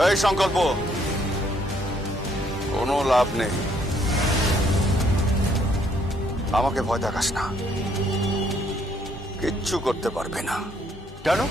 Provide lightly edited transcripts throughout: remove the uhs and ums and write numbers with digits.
এই সংকল্প, কোনো লাভ নেই। আমাকে ভয় দেখাস না, কিচ্ছু করতে পারবে না। কেন?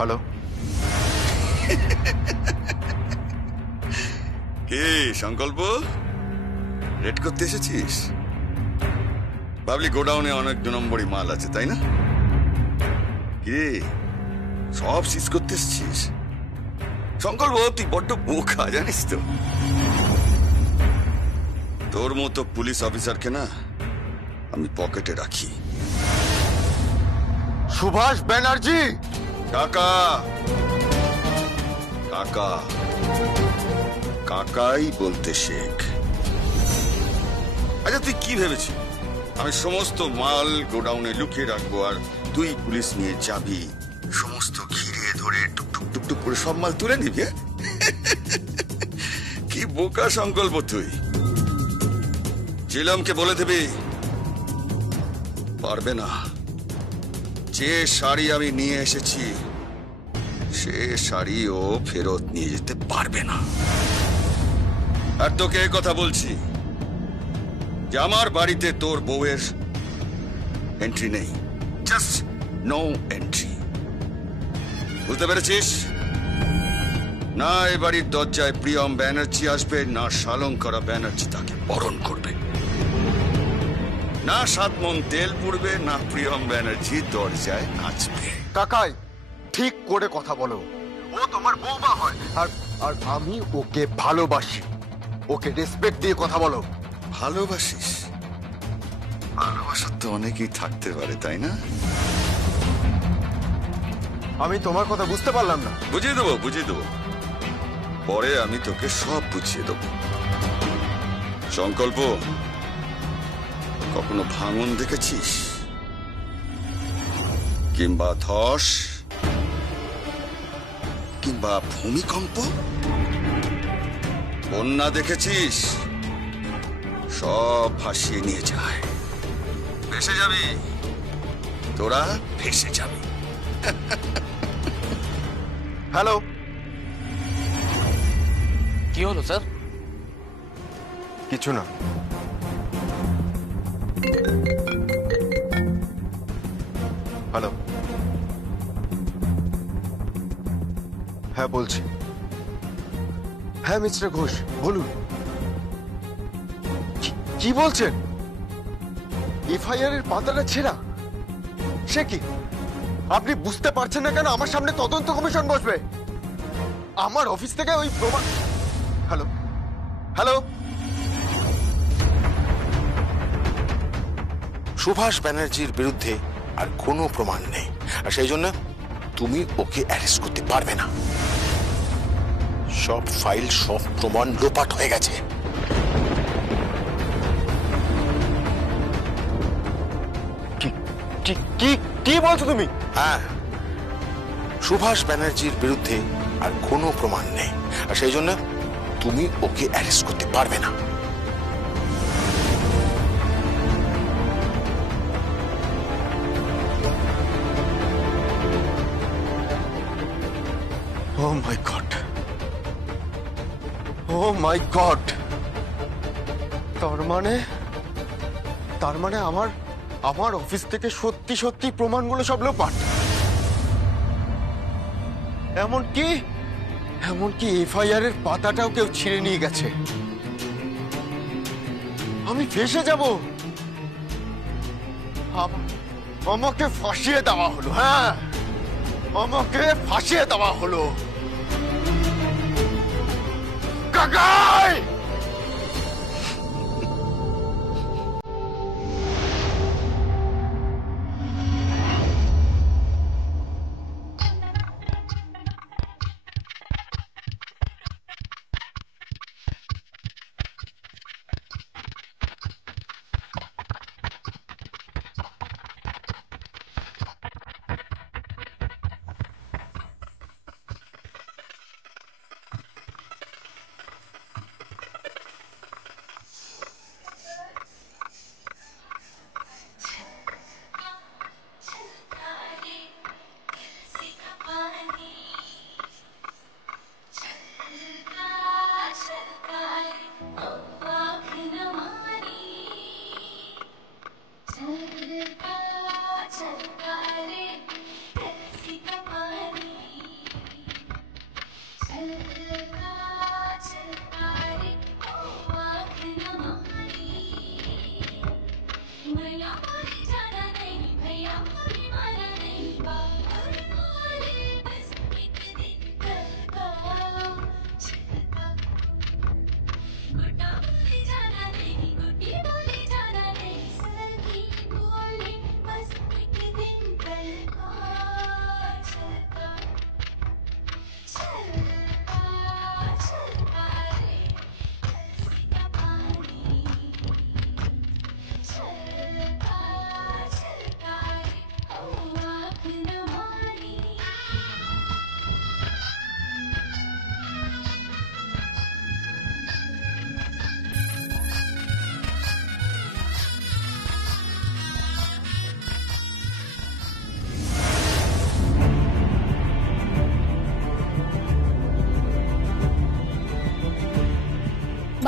হ্যালো, কি সংকল্প, রেড করতে এসেছিস? ভাবলি গোডাউনে অনেক 2 নম্বরই মাল আছে, তাই না? কি সব সিজ করতে এসেছিস? সংকল্প, তুই বড্ড বোকা, জানিস তো। তোর মতো পুলিশ অফিসারকে না আমি পকেটে রাখি। সুভাষ ব্যানার্জি। কাকা, কাকা, কাকাই বলতে শেখ। আচ্ছা, তুই কি ভেবেছিস আমি সমস্ত মাল গোডাউনে লুকিয়ে রাখবো আর তুই পুলিশ নিয়ে যাবি, সমস্ত ঘিরে ধরে টুকটুক টুকটুক করে সব মাল তুলে নিবি? কি বোকা সংকল্প তুই। জিলামকে বলে দিবি পারবে না। যে শাড়ি আমি নিয়ে এসেছি সে শাড়িও ফেরত নিয়ে যেতে পারবে না। আর তোকে এই কথা বলছি যে আমার বাড়িতে তোর বউয়ের এন্ট্রি নেই, জাস্ট নো এন্ট্রি। বুঝতে পেরেছিস? না এই বাড়ির দরজায় প্রিয়ম ব্যানার্জি আসবে, না শালঙ্করা ব্যানার্জি তাকে বরণ করবে, না 7 মণ তেল পুড়বে, না প্রিয়ম ব্যানার্জি দরজায় নাচবে। কাকাই, ঠিক করে কথা বলো। ও তোমার বৌমা হয়, আর আর আমি ওকে ভালোবাসি। ওকে রেসপেক্ট দিয়ে কথা বলো। ভালোবাসিস? ভালোবাসার তো অনেকেই থাকতে পারে, তাই না? আমি তোমার কথা বুঝতে পারলাম না। বুঝিয়ে দেবো, বুঝিয়ে দেবো, পরে আমি তোকে সব বুঝিয়ে দেবো। সংকল্প, কখনো ভাঙন দেখেছিস? কিংবা ধস, কিংবা ভূমিকম্প? বন্যা দেখেছিস? সব ভাসিয়ে নিয়ে যায়, ভেসে যাবি, তোরা ভেসে যাবি। হ্যালো, কি হলো স্যার? কিছু না। হ্যালো, হ্যাঁ বলছি। হ্যাঁ মিস্টার ঘোষ, বলুন। কি বলছেন? এফআইআর এর পাতাটা ছেঁড়া? সে কি? আপনি বুঝতে পারছেন না কেন আমার সামনে তদন্ত কমিশন বসবে? আমার অফিস থেকে ওই প্রমাণ। Hello, hello. সুভাষ ব্যানার্জির বিরুদ্ধে আর কোনো প্রমাণ নেই, আর সেই জন্য তুমি ওকে অ্যারেস্ট করতে পারবে না। সব ফাইল, সব প্রমাণ লোপাট হয়ে গেছে। কি বলছো তুমি? হ্যাঁ, সুভাষ ব্যানার্জির বিরুদ্ধে আর কোনো প্রমাণ নেই, আর সেই জন্য তুমি ওকে অ্যারেস্ট করতে পারবে না। Oh my God! Oh my God! তার মানে আমার অফিস থেকে সত্যি সত্যি প্রমাণগুলো সব লোপাট। এমনকি এফআইআর এর পাতাটাও কেউ ছিঁড়ে নিয়ে গেছে। আমি ফেঁসে যাব। আমাকে ফাঁসিয়ে দেওয়া হলো। হ্যাঁ, আমাকে ফাঁসিয়ে দেওয়া হলো। কাকাই!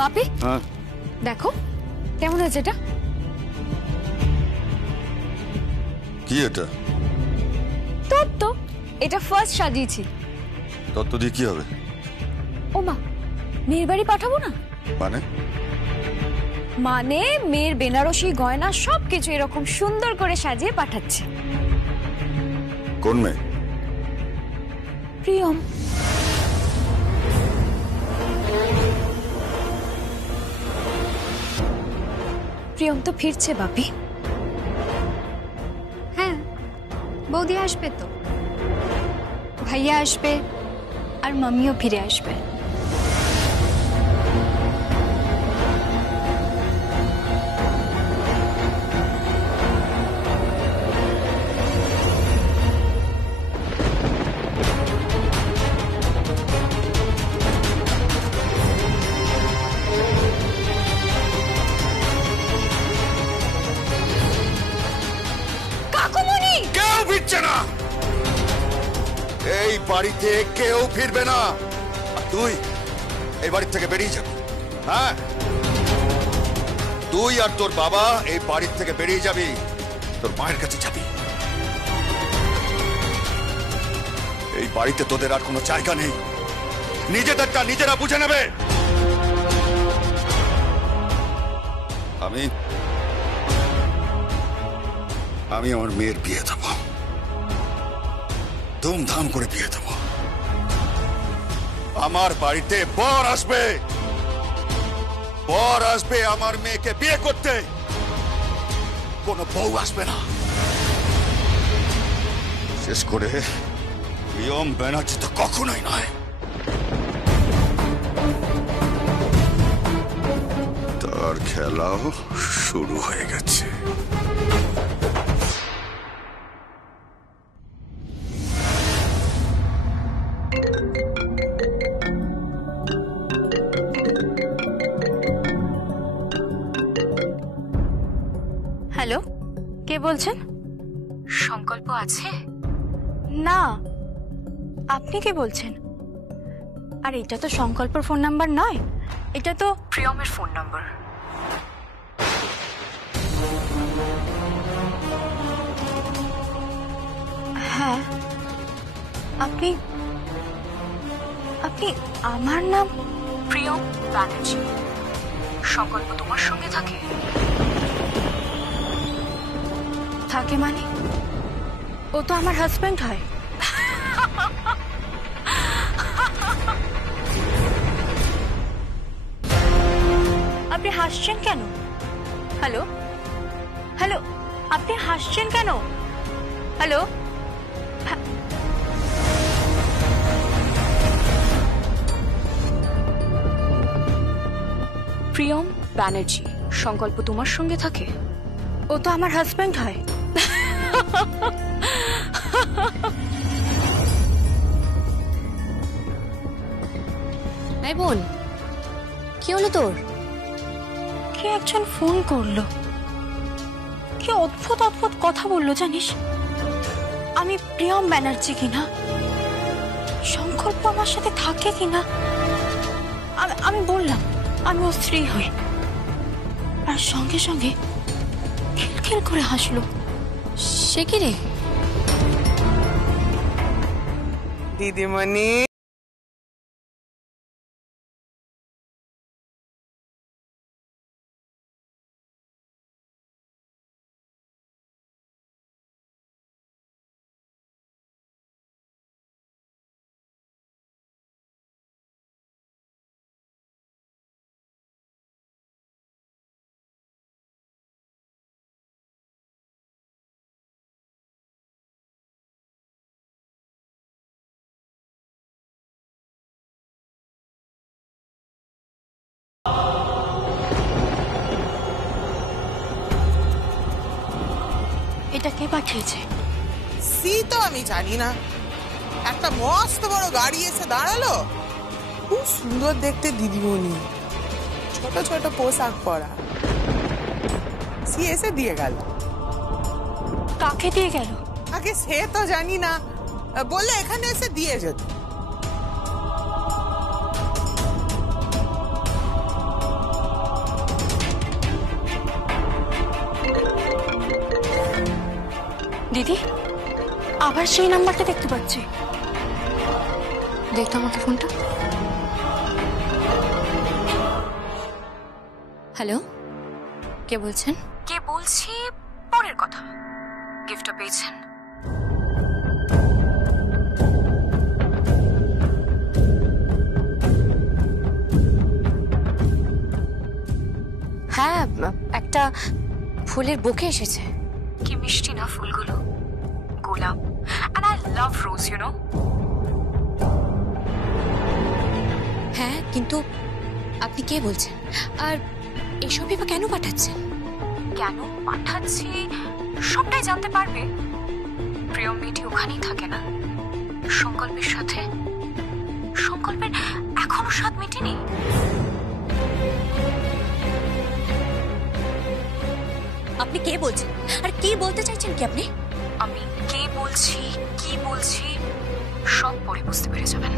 বাপি হ্যাঁ দেখো কেমন হয়েছে এটা? কি এটা? তো এটা ফার্স্ট সাজিয়েছি। তত্ত্ব দিয়ে কি হবে? ও মা, মেয়ের বাড়ি পাঠাবো না? মানে মেয়ের বেনারসি গয়না সবকিছু এরকম সুন্দর করে সাজিয়ে পাঠাচ্ছে। কোন মেয়ে? প্রিয়ম। প্রিয়ম তো ফিরছে বাপি। হ্যাঁ, বৌদি আসবে তো, ভাইয়া আসবে আর মামিও ফিরে আসবে। কেউ ফিরছে না, এই বাড়িতে কেউ ফিরবে না। আর তুই এই বাড়ি থেকে বেরিয়ে যাবি। হ্যাঁ, তুই আর তোর বাবা এই বাড়ি থেকে বেরিয়ে যাবি, তোর মায়ের কাছে যাবি। এই বাড়িতে তোদের আর কোনো জায়গা নেই, নিজেদেরটা নিজেরা বুঝে নেবে। আমি আমার মেয়ের বিয়ে দেব, ধুমধাম করে বিয়ে দেব। আমার বাড়িতে বর আসবে, আমার মেয়েকে বিয়ে করতে, কোনো বউ আসবে না। শেষ করে প্রিয়ম ব্যানার্জি তো কখনোই নয়। তার খেলাও শুরু হয়ে গেছে। হ্যালো, কে বলছেন? সংকল্প আছে? না, আপনি কে বলছেন? আর এটা তো সংকল্পর ফোন নাম্বার নয়, এটা তো প্রিয়মের ফোন নাম্বার। হ্যাঁ, আপনি আমার নাম প্রিয়ম ব্যানার্জি। সংকল্প তোমার সঙ্গে থাকে? থাকে মানে? ও তো আমার হাজবেন্ড হয়। আপনি হাসছেন কেন? হ্যালো হ্যালো, আপনি হাসছেন কেন? হ্যালো, প্রিয়ম ব্যানার্জি, সংকল্প তোমার সঙ্গে থাকে? ও তো আমার হাজবেন্ড হয়। বোন, কি হলো তোর? কে একজন ফোন করলো, কি অদ্ভুত অদ্ভুত কথা বললো জানিস? আমি প্রিয়ম ব্যানার্জি কিনা, সংকল্প আমার সাথে থাকে কিনা। আমি বললাম আমি ওর স্ত্রী হই, আর সঙ্গে সঙ্গে খিলখিল করে হাসলো। সে কি রে? দিদিমণি, এটা কে পাঠিয়েছে? সি তো আমি জানি না, একটা মস্ত বড় গাড়ি এসে দাঁড়ালো, খুব সুন্দর দেখতে দিদিমণি, ছোট ছোট পোশাক পরা। সি এসে দিয়ে গেল। কাকে দিয়ে গেল? আগে সে তো জানি না, বললে এখানে এসে দিয়ে যেত। দিদি আবার সেই নাম্বারটা দেখতে পাচ্ছি। দেখতো আমাকে ফোনটা। হ্যালো, কে বলছেন? কে বলছি পরের কথা, গিফটটা পেয়েছেন? হ্যাঁ, একটা ফুলের বুকে এসেছে। কি মিষ্টি না ফুলগুলো, গোলাপ। And I love rose, you know? হ্যাঁ, কিন্তু আপনি কে বলছেন? আর এসবই বা কেন পাঠাচ্ছেন? কেন পাঠাচ্ছি সবটাই জানতে পারবে। প্রিয় মেয়েটি ওখানেই থাকে না, সংকল্পের সাথে। সংকল্পের এখনো স্বাদ মেটেনি। আপনি কে বলছেন আর কি বলতে চাইছেন কি আপনি? আমি কে বলছি কি বলছি সব পরে বুঝতে পেরে যাবেন।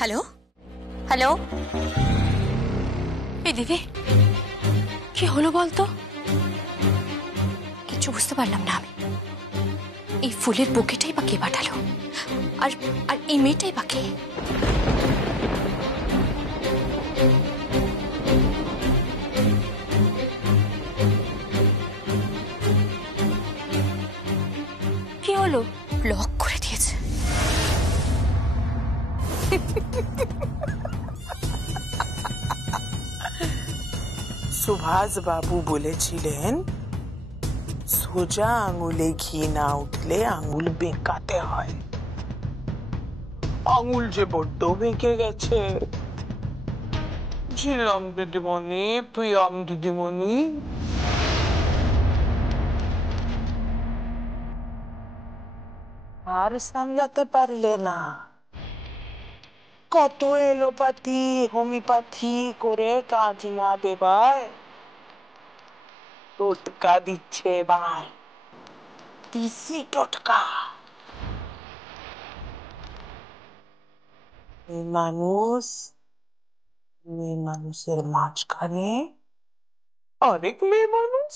হ্যালো হ্যালো, এই দিদি কি হলো বলতো? কিছু বুঝতে পারলাম না আমি। এই ফুলের বুকেটাই বা কে পাঠালো, আর আর এই মেয়েটাই বা কে? কি হলো? ব্লক করে দিয়েছে। সুভাষ বাবু বলেছিলেন সোজা আঙুলে ঘি না উঠলে আঙুল বেঁকাতে হয়। আঙুল যে বড্ড বেঁকে গেছে। ঝিলাম দিদিমণি, প্রিয়াম দিদিমণি, আর সামলাতে পারলে না। কত এলোপ্যাথি হোমিওপ্যাথি করে কাজ না দেবায় টোটকা দিচ্ছে এবার, দেশি টোটকা। মেয়ে মানুষের মাঝখানে অনেক মেয়ে মানুষ।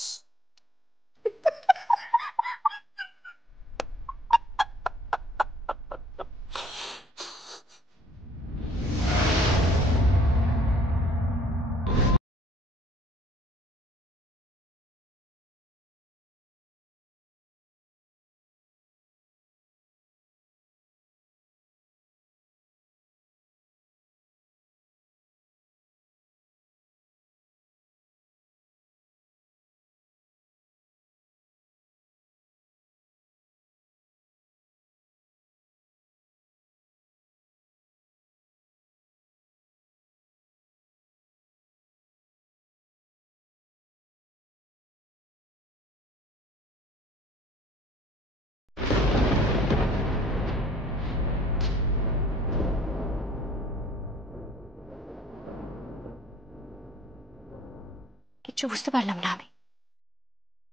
কিছু বুঝতে পারলাম না আমি।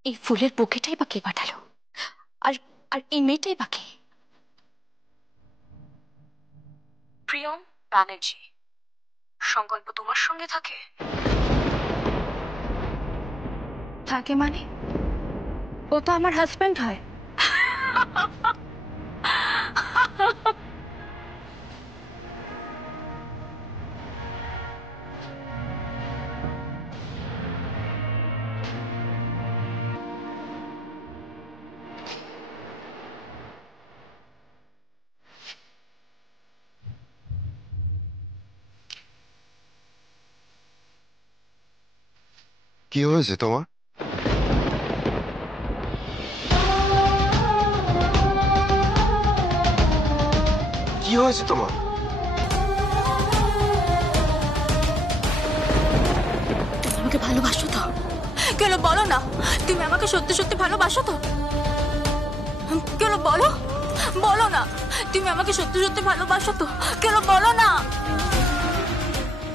এই ফুলের বুকেটাই বা কে পাঠালো, আর আর এই মেয়েটাই বা কে? প্রিয়ম ব্যানার্জি, সংকল্প তোমার সঙ্গে থাকে? থাকে মানে? ও তো আমার হাজবেন্ড হয়। কি হয়েছে তোমার? কি হয়েছে তোমার? তুমি আমাকে ভালোবাসো তো? কেন বলো না, তুমি আমাকে সত্যি সত্যি ভালোবাসো তো? কেন বলো, বলো না তুমি আমাকে সত্যি সত্যি ভালোবাসো তো? কেন বলো না?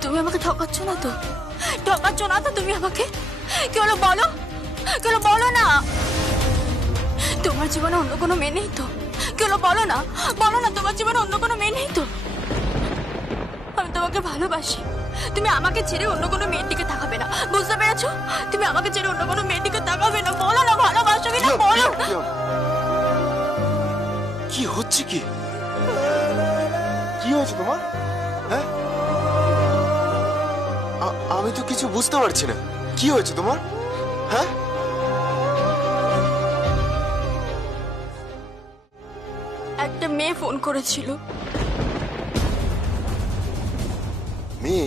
তুমি আমাকে ঠকাচ্ছ না তো? ঠকাচ্ছ না তো তুমি আমাকে? কেন বলো, কেন বলো না? তোমার জীবনে অন্য কোনো মেয়ে নেই তো? কেন বলো না, বলো না তোমার জীবনে অন্য কোনো মেয়ে নেই তো? আমি তোমাকে ভালোবাসি, তুমি আমাকে ছেড়ে অন্য কোনো মেয়ের দিকে তাকাবে না, বুঝতে পেরেছো? তুমি আমাকে ছেড়ে অন্য কোনো মেয়ের দিকে তাকাবে না, বলো না। বলো। কি হচ্ছে? কি কি হয়েছে তোমার? হ্যাঁ, আমি তো কিছু বুঝতে পারছি না। কি হয়েছে তোমার? হ্যাঁ, একটা মেয়ে ফোন করেছিল। মেয়ে?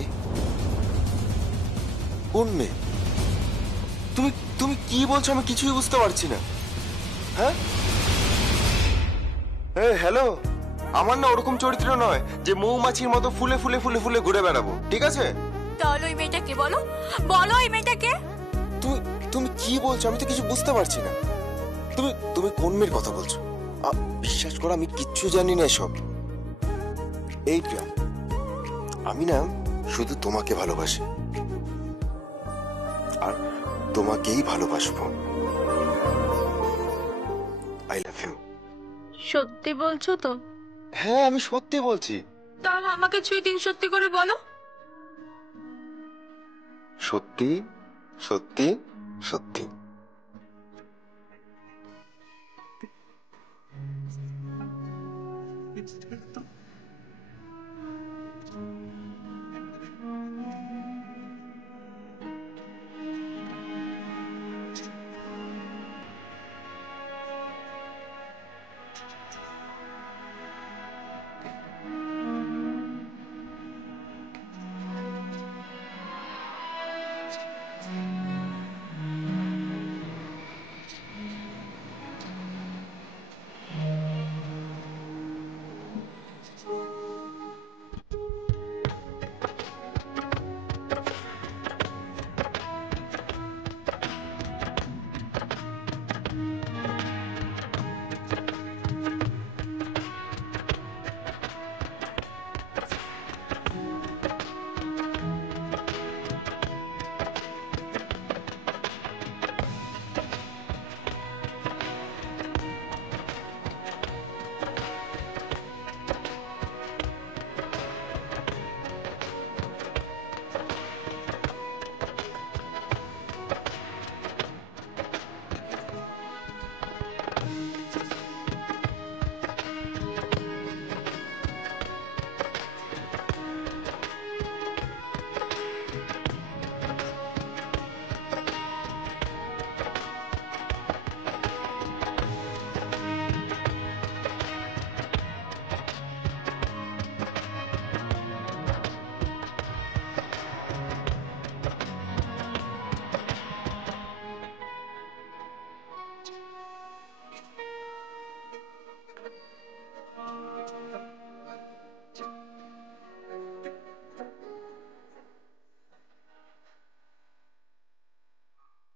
কোন মেয়ে? তুমি তুমি কি বলছো? আমি কিছুই বুঝতে পারছি না। হ্যাঁ, হ্যালো, আমার না ওরকম চরিত্র নয় যে মৌমাছির মতো ফুলে ফুলে ফুলে ফুলে ঘুরে বেড়াবো, ঠিক আছে? তাহলে ওই মেয়েটাকে বলো, বলো ওই মেয়েটাকে। তুমি তুমি কি বলছো? আমি তো কিছু বুঝতে পারছি না। তুমি তুমি কোন মেয়ের কথা বলছো? বিশ্বাস করো, আমি কিচ্ছু জানি না এসব। এই প্রিয়া, আমি না শুধু তোমাকে ভালোবাসি, আর তোমাকেই ভালোবাসবো। I love you. সত্যি বলছো তো? হ্যাঁ, আমি সত্যি বলছি। তাহলে আমাকে 6 দিন সত্যি করে বলো। সত্যি সত্যি সত্যি।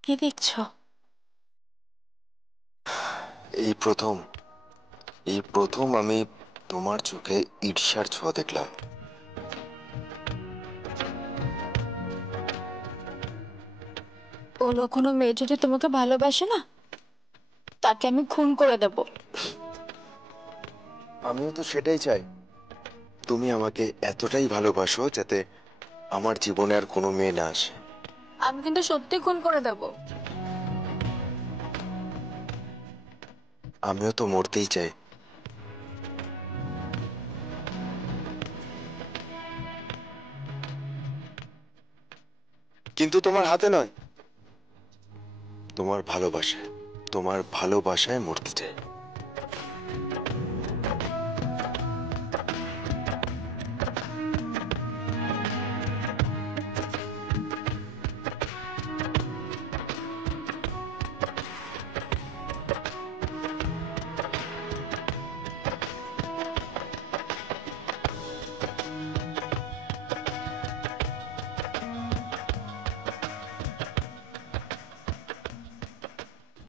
কি দেখছো? এই প্রথম এই প্রথম আমি তোমার চোখে ঈর্ষার ছোঁয়া দেখলাম। অন্য কোনো মেয়ে যদি তোমাকে ভালোবাসে না, তাকে আমি খুন করে দেব। আমিও তো সেটাই চাই। তুমি আমাকে এতটাই ভালোবাসো যাতে আমার জীবনে আর কোনো মেয়ে না আসে। আমি কিন্তু সত্যি খুন করে দেব। আমিও তো মরতেই চাই। কিন্তু তোমার হাতে নয়, তোমার ভালোবাসায় মরতে চাই।